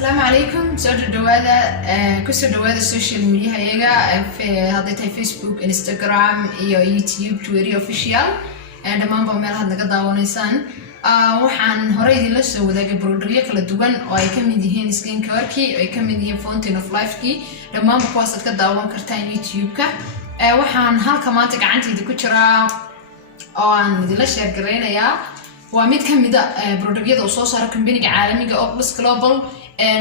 السلام عليكم سؤال الدوادة كسر دوادة السوشيال ميديا هيجا في هذا فيسبوك انستغرام يوتيوب تويتر اوفيشال أنا ما بعمل هذا كذا ونيسان waxaan horay la soo wadaagay brodriyo kala duwan oo ay ka mid yihiin skin care-ki ay ka mid yihiin fountain of life-ki dhammaan kuwaas aad ka daawan kartaan YouTube-ka waxaan halka maanta gacantayda ku jira oo aan idin la share gareynayaa waa mid ka mid ah brodriyada oo soo saara company-ga caalamiga oo plus global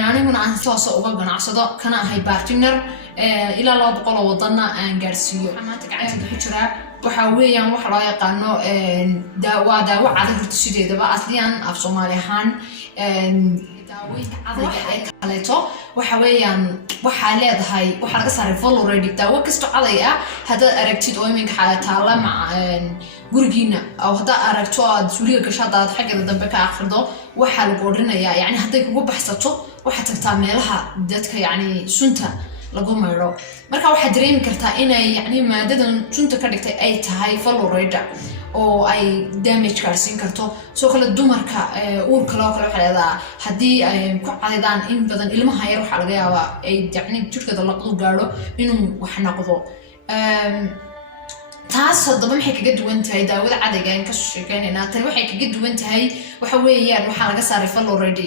aniguna aan toos uga ganacsado kana ahay partner ilaa 200 wadana aan gaarsiiyo maanta gacantayda ku jira waxa weeyaan wax loo yaqaano daawada horta sideedaba asliyan af Soomaali ahaan daawada cadayga ee kaleeto waxa weeyaan waxa leedahay waxa laga saaray already daawo kasto caday ah hada aragtid oo iminka xaalata lama gurigiina oo hada aragto aad suuliga gashadaad xageeda dambe ka akhrido waxa lagu orinayaa yani haday kugu baxsato waxa tagtaa meelaha dadka yani sunta lagu mayro marka waxa dareemi kartaa inay yani maadadan sunta ka dhigtay ay tahay fluoride oo ay damage gaarsiin karto soo kala dumarka uurka loo kala xaleedaa hadii ay ku cadaydaan in badan ilmaha yar waxa laga yaabaa ay yani jirkada la gaaro inuu wax noqdo taas hadaba maxay kaga duwan tahay daawada cadayga in ka sheekeynayna tan waxay kaga duwan tahay waxa weeyaan waxa laga saaray fluoride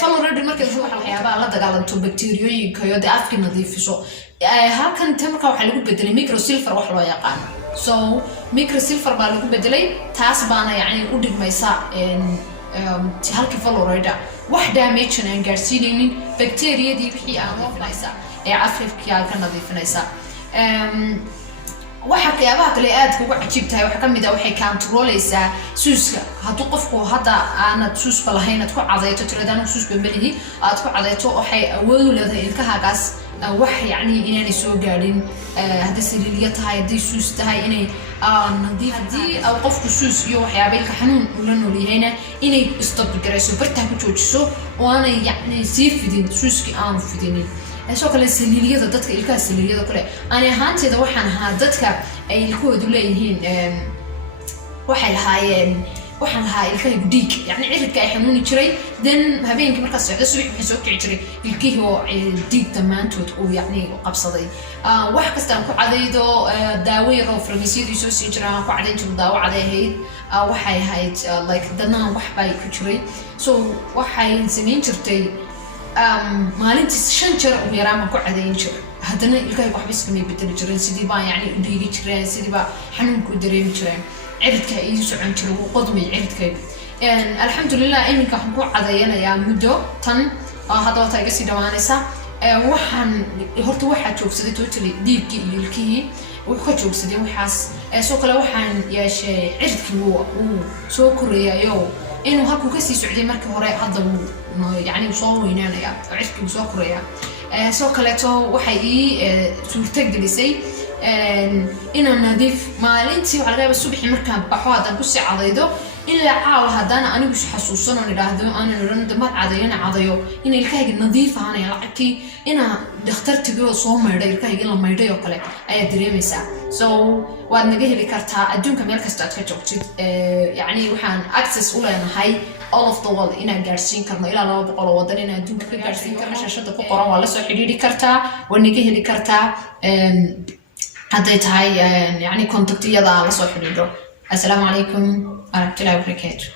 fluoride marka waxyaaba la dagaalanto bakteeriyooyinka iyo afka nadiifiso halkan tamarka waxa lagu bedelay microsilver wax loo yaqaan so microsilver baa lagu bedelay taas baana yani u dhigmaysa halka fluoride wax damage aan gaarsiinaynin bakteeriyadii wixii aan noqonaysa afka ka nadiifinaysa waxa qeybaha kale aad ugu cajiib tahay waxa kamid ah waxay controleysaa suuska haduu qofku hada aanad suus balahayn aad ku cadayto tiradaan suus bambalidi aad ku cadayto waxay awood u leedahay ilkahaagaas wax yani inay soo gaadhin hada saliiliya tahay hadii suus tahay inay nadiif hadii aw qofku suus iyo waxyaabo ka xanuun u la noolyahayna inay stop garayso barta ku joojiso oo aanay yani sii fidin suuski aan fidinin soo kale saliiliyada dadka ilkaha saliiliyada kale ani ahaanteeda waxaan ahaa dadka ay ilkoodu leeyihiin waxay lahaayeen waxaan lahaa ilkaha gudhiig yani ciridka ay xanuuni jiray dan habeenkii markaas socdo subax waxay soo kici jiray ilkihii oo diig dhammaantood uu yani qabsaday wax kasta aan ku cadaydo daawo yar oo farmasiyadii soo sii jiraan ku cadayn jiray daawo caday ahayd waxay ahayd like danaan wax bay ku jiray so waxay sameyn jirtay maalintii 5 jeer ugu yaraan ku cadayn jiray hadana ilkahay wax bis kama bedeli jireen sidii baa yani u dhiigi jireen sidii baa xanuunku dareemi jireen ciridka ay socon jiray uu qodmay ciridka alxamdulillah iminka waxaan ku cadaynayaa muddo tan hadda wata iga sii dhawaanaysa waxaan horta waxa joogsaday totally dhiigii iyo ilkihii wuxuu ka joogsaday waxaas soo kale waxaan yeeshay ciridkii uu soo koreeyayo inuu halku ka sii socday markii hore hadda يعني soo weynaanaya cirkii soo koraya soo kaleeto waxay suurta gelisay inaan nadiif maalintii waxa laga yaabaa subaxii markaan baxo hadaan ku sii cadaydo ilaa caawa hadana anigu xasuusan oo ilaahdo aan oran dhamad cadayna cadayo in ilkahayga nadiif ahaanaya lacagtii ina dhakhtartiga soo maydhay ilkahayga la maydhay oo kale ayaa dareemaysa so waad naga heli kartaa adduunka meel kasta aad ka joogtid yani waxaan access u leenahay all of the world inaan gaarsiin karno ilaa 200 wadan inaan adduunka ka gaarsiin karno shashada ku qoran waa la soo xiriiri kartaa waa naga heli kartaa hadday tahay yani contactiyada la soo xiriiro السلام عليكم ورحمة الله وبركاته